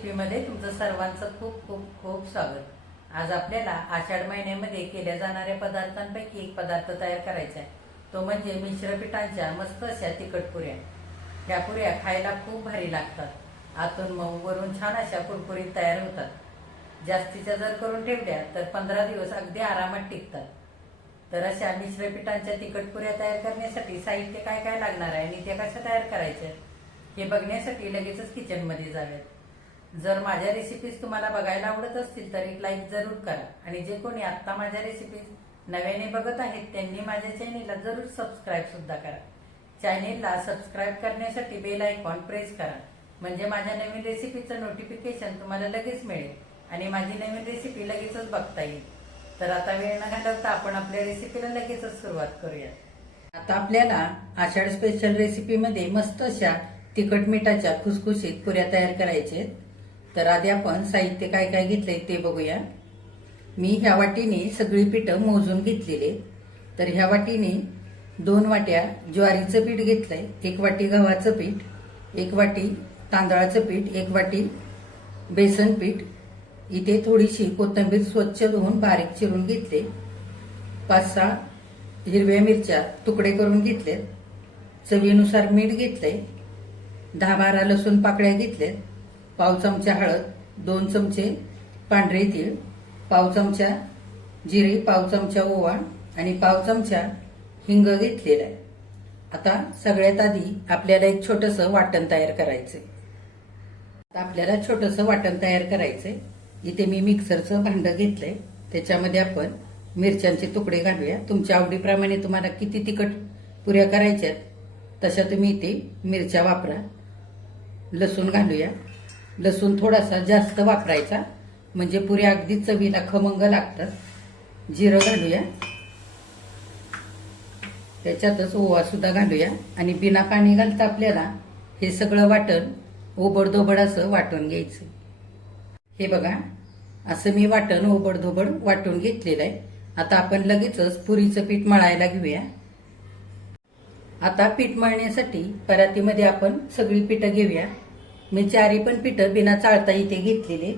रेसिपीमध्ये तुमचं सर्वांचं खूप खूप खूप स्वागत. आज आपल्याला आषाढ महिन्यामध्ये केल्या जाणाऱ्या पदार्थांपैकी एक पदार्थ तयार करायचा आहे तो म्हणजे मिश्रपिठांच्या मस्त अशा तिखट पुऱ्या. ह्या पुऱ्या खायला खूप भारी लागतात. आतून मऊ वरून छान अशा कुरकुरीत तयार होतात. जास्तीच्या जर करून ठेवल्या तर पंधरा दिवस अगदी आरामात टिकतात. तर अशा मिश्रपिठांच्या तिखट पुऱ्या तयार करण्यासाठी साहित्य काय काय लागणार आहे आणि त्या कशा तयार करायच्या हे बघण्यासाठी लगेचच किचनमध्ये जाव्यात जर माझ्या रेसिपीज तुम्हाला बघायला आवडत असतील तर एक लाईक जरूर करा. आणि जे कोणी आत्ता माझ्या रेसिपीज नव्याने बघत आहेत त्यांनी माझ्या चॅनेलला जरूर सबस्क्राईब सुद्धा करा. चॅनेलला सबस्क्राईब करण्यासाठी बेल आयकॉन प्रेस करा. म्हणजे माझ्या नवीन रेसिपीचं नोटिफिकेशन तुम्हाला लगेच मिळेल आणि माझी नवीन रेसिपी लगेचच बघता येईल. तर आता वेळ न घालवता आपण आपल्या रेसिपीला लगेचच सुरुवात करूया आता आपल्याला आषाढ स्पेशल रेसिपीमध्ये मस्त अशा तिखट मिठाच्या खुसखुशीत पुऱ्या तयार करायच्या आहेत. तर आधी आपण साहित्य काय काय घेतलंय ते बघूया. मी ह्या वाटीने सगळी पिठं मोजून घेतलेली तर ह्या वाटीने दोन वाट्या ज्वारीचं पीठ घेतलंय. एक वाटी गव्हाचं पीठ एक वाटी तांदळाचं पीठ एक वाटी बेसन पीठ. इथे थोडीशी कोथिंबीर स्वच्छ धुवून बारीक चिरून घेतले. पाच सहा हिरव्या मिरच्या तुकडे करून घेतलेत. चवीनुसार मीठ घेतलंय. दहा बारा लसूण पाकळ्या घेतल्यात. पाव चमचा हळद दोन चमचे पांढरे तीळ पाव चमचा जिरे पाव चमचा ओवा आणि पाव चमचा हिंग घेतलेला आहे. आता सगळ्यात आधी आपल्याला एक छोटस वाटण तयार करायचंय. आता आपल्याला छोटस वाटण तयार करायचंय. इथे मी मिक्सरचं भांडं घेतलंय. त्याच्यामध्ये आपण मिरच्यांचे तुकडे घालूया. तुमच्या आवडीप्रमाणे तुम्हाला किती तिखट पुऱ्या करायच्यात तशा तुम्ही इथे मिरच्या वापरा. लसूण घालूया. लसूण थोडासा जास्त वापरायचा. म्हणजे पुऱ्या अगदी चवीला खमंग लागतात. जिरं घालूया. त्याच्यातच ओवा सुद्धा घालूया. आणि बिना पाणी घालता आपल्याला हे सगळं वाटण ओबडधोबड असं वाटून घ्यायचं. हे बघा असं मी वाटण ओबडधोबड वाटून घेतलेलं आहे. आता आपण लगेचच पुरीचं पीठ मळायला घेऊया. आता पीठ मळण्यासाठी परातीमध्ये आपण सगळी पीठं घेऊया. मी चारी पण पिठं बिना चाळता इथे घेतलेले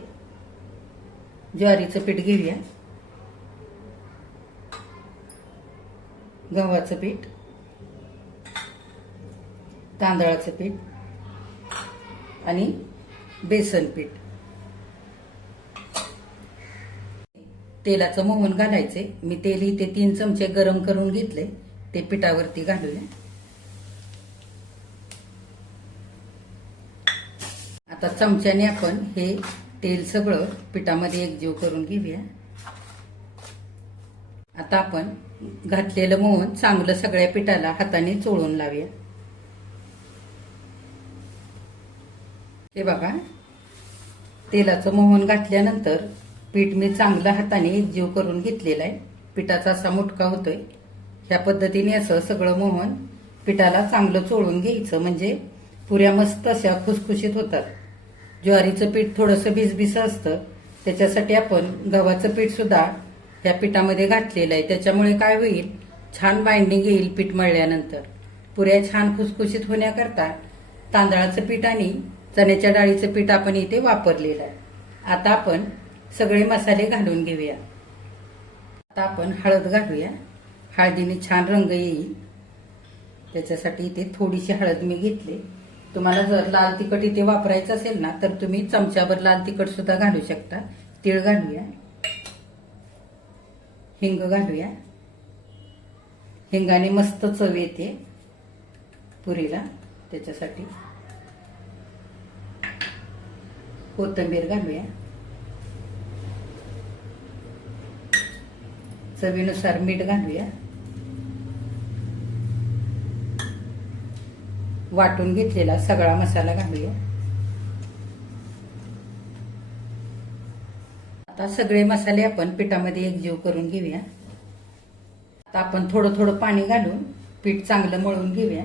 ज्वारीचं पीठ घेऊया. गव्हाचं पीठ. तांदळाचं पीठ. आणि बेसन पीठ. तेलाचं मोहन घालायचे मी तेल इथे तीन चमचे गरम करून घेतले ते पिठावरती घालूया. आता चमच्याने आपण हे तेल सगळं पिठामध्ये एकजीव करून घेऊया. आता आपण घातलेलं मोहन चांगलं सगळ्या पिठाला हाताने चोळून लावूया. हे बघा तेलाचं मोहन घातल्यानंतर पीठ मी चांगलं हाताने एकजीव करून घेतलेला आहे. पिठाचा असा मुटका होतोय. ह्या पद्धतीने असं सगळं मोहन पिठाला चांगलं चोळून घ्यायचं. म्हणजे पुऱ्या मस्त अशा खुसखुशीत होतात. ज्वारीचं पीठ थोडंसं भिसभिस असतं. त्याच्यासाठी आपण गव्हाचं पीठ सुद्धा या पिठामध्ये घातलेलं आहे. त्याच्यामुळे काय होईल? छान बाइंडिंग येईल पीठ मळल्यानंतर. पुऱ्या छान खुसखुशीत होण्याकरता तांदळाचं पीठ आणि चण्याच्या डाळीचं पीठ आपण इथे वापरलेलं आहे. आता आपण सगळे मसाले घालून घेऊया. आता आपण हळद घालूया. हळदीने छान रंग येईल. त्याच्यासाठी इथे थोडीशी हळद मी घेतली. तुम्हाला जर लाल तिखट इथे वापरायचं असेल ना तर तुम्ही चमच्यावर लाल तिखट सुद्धा घालू शकता. तीळ घालूया. हिंग घालूया. हिंगाने मस्त चव येते पुरीला. त्याच्यासाठी कोथिंबीर घालूया. चवीनुसार मीठ घालूया. वाटून घेतलेला सगळा मसाला घालूया. आता सगळे मसाले आपण पिठामध्ये एकजीव करून घेऊया. आता आपण थोडं थोडं पाणी घालून पीठ चांगलं मळून घेऊया.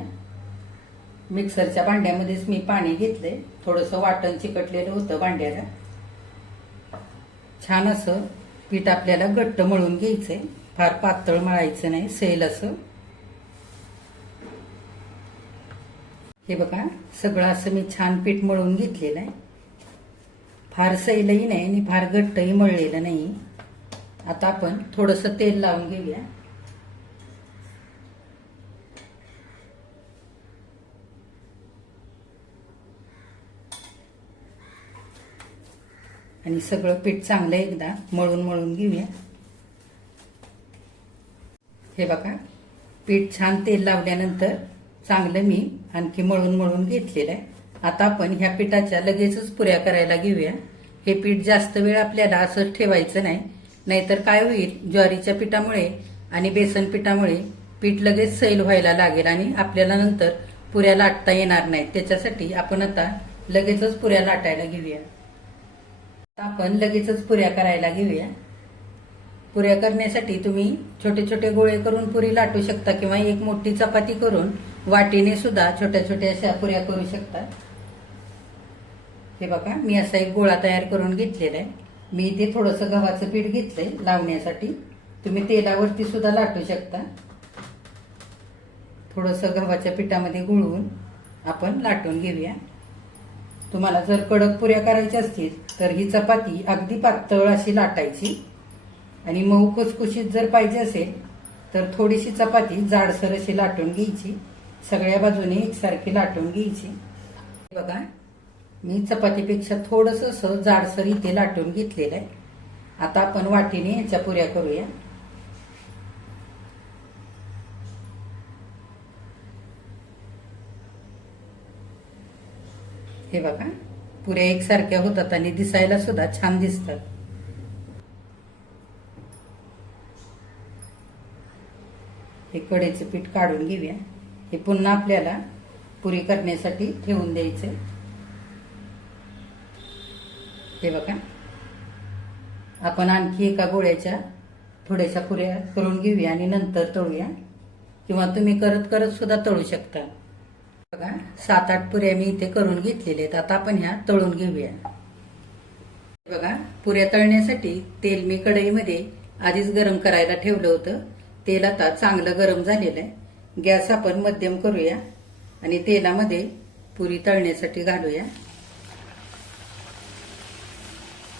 मिक्सरच्या भांड्यामध्येच मी पाणी घेतलंय. थोडंसं वाटण चिकटलेलं होतं भांड्याला. छान असं पीठ आपल्याला घट्ट मळून घ्यायचंय. फार पातळ मळायचं नाही सैल असं. हे बघा सगळं असं मी छान पीठ मळून घेतलेलं आहे. फार सैलही नाही आणि फार घट्टही मळलेलं नाही. आता आपण थोडंसं तेल लावून घेऊया. आणि सगळं पीठ चांगलं एकदा मळून मळून घेऊया. हे बघा पीठ छान तेल लावल्यानंतर चांगलं मी आणखी मळून मळून घेतलेलं आहे. आता आपण ह्या पिठाच्या लगेचच पुऱ्या करायला घेऊया. हे पीठ जास्त वेळ आपल्याला असं ठेवायचं नाही. नाहीतर काय होईल? ज्वारीच्या पिठामुळे आणि बेसन पिठामुळे पीठ लगेच सैल व्हायला लागेल आणि आपल्याला नंतर पुऱ्या लाटता येणार नाहीत. त्याच्यासाठी आपण आता लगेचच पुऱ्या लाटायला घेऊया. आपण लगेचच पुऱ्या करायला घेऊया. पुऱ्या करण्यासाठी तुम्ही छोटे छोटे गोळे करून पुरी लाटू शकता किंवा एक मोठी चपाती करून वाटीने सुद्धा छोट्या छोट्या अशा पुऱ्या करू शकता. हे बघा मी असा एक गोळा तयार करून घेतलेला आहे. मी इथे थोडंसं गव्हाचं पीठ घेतलंय लावण्यासाठी. तुम्ही तेलावरती सुद्धा लाटू शकता. थोडंसं गव्हाच्या पिठामध्ये गुळवून आपण लाटून घेऊया. तुम्हाला जर कडक पुऱ्या करायच्या असतील तर ही चपाती अगदी पातळ अशी लाटायची. आणि मऊ खुसखुशीत जर पाहिजे असेल तर थोडीशी चपाती जाडसर अशी लाटून घ्यायची. सगळ्या बाजूने एकसारखी लाटून घ्यायची. बघा मी चपातीपेक्षा थोडस असं जाडसर इथे लाटून घेतलेलं आहे. आता आपण वाटीने याच्या पुऱ्या करूया. हे बघा पुऱ्या एकसारख्या होतात आणि दिसायला सुद्धा छान दिसतात. हे कडेचे पीठ काढून घेऊया. हे पुन्हा आपल्याला पुरी करण्यासाठी ठेवून द्यायचे हे बघा. आपण आणखी एका गोळ्याच्या थोड्याशा पुऱ्या करून घेऊया आणि नंतर तळूया. किंवा तुम्ही करत करत सुद्धा तळू शकता. बघा सात आठ पुऱ्या मी इथे करून घेतलेल्या आहेत. आता आपण ह्या तळून घेऊया. बघा पुऱ्या तळण्यासाठी तेल मी कढईमध्ये आधीच गरम करायला ठेवलं होतं. तेल आता चांगलं गरम झालेलं आहे. गॅस आपण मध्यम करूया आणि तेलामध्ये पुरी तळण्यासाठी घालूया.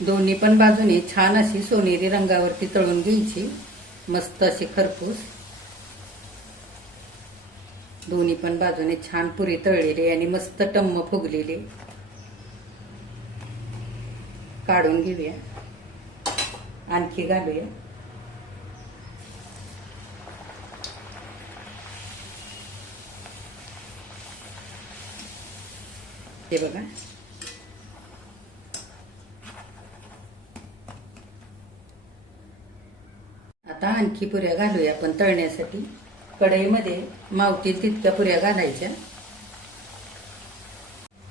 दोन्ही पण बाजूने छान अशी सोनेरी रंगावरती तळून घ्यायची. मस्त अशी खरपूस. दोन्ही पण बाजूने छान पुरी तळलेली आणि मस्त टम्म फुगलेली. काढून घेऊया. आणखी घालूया. हे बघा. आता आणखी पुऱ्या घालूया आपण तळण्यासाठी. कढईमध्ये मावतील तितक्या पुऱ्या घालायच्या.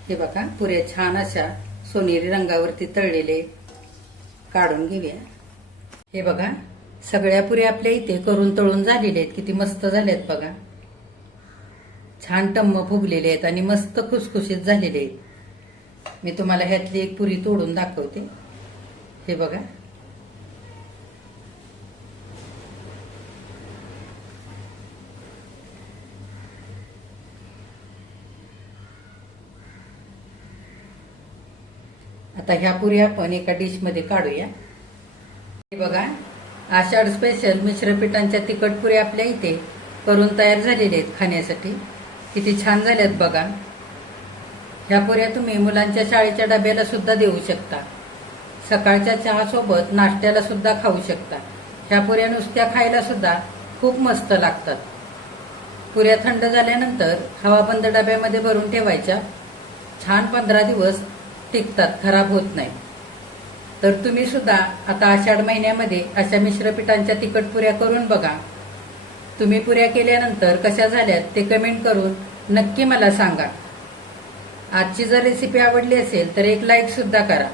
हे बघा पुऱ्या छान अशा सोनेरी रंगावरती तळलेले काढून घेऊया. हे बघा सगळ्या पुऱ्या आपल्या इथे करून तळून झालेल्या आहेत. किती मस्त झाल्यात बघा. छान टम्म फुगलेले आहेत आणि मस्त खुसखुशीत झालेले आहेत. मी तुम्हाला ह्यातली एक पुरी तोडून दाखवते. हे बघा. आता ह्या पुरी आपण एका डिशमध्ये काढूया. हे बघा. आषाढ स्पेशल मिश्रपिठांच्या तिखट पुऱ्या आपल्या इथे करून तयार झालेल्या आहेत खाण्यासाठी. किती छान झाल्यात बघा. ह्या पुऱ्या तुम्ही मुलांच्या शाळेच्या डब्याला सुद्धा देऊ शकता. सकाळच्या चहासोबत नाश्त्याला सुद्धा खाऊ शकता. ह्या पुऱ्या नुसत्या खायला सुद्धा खूप मस्त लागतात. पुऱ्या थंड झाल्यानंतर हवाबंद डब्यामध्ये भरून ठेवायच्या. छान पंधरा दिवस टिकतात खराब होत नाही. तर तुम्ही सुद्धा आता आषाढ महिन्यामध्ये अशा मिश्रपिठांच्या तिखट पुऱ्या करून बघा. तुम्ही पुऱ्या केल्यानंतर कशा झाल्यात ते कमेंट करून नक्की मला सांगा. आजची जर रेसिपी आवडली असेल तर एक लाईक सुद्धा करा.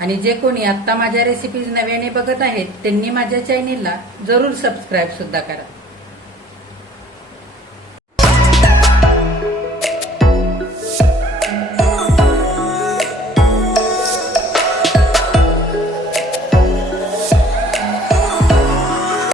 आणि जे कोणी आत्ता माझ्या रेसिपीज नव्याने बघत आहेत त्यांनी माझ्या चॅनेलला जरूर सबस्क्राईब सुद्धा करा.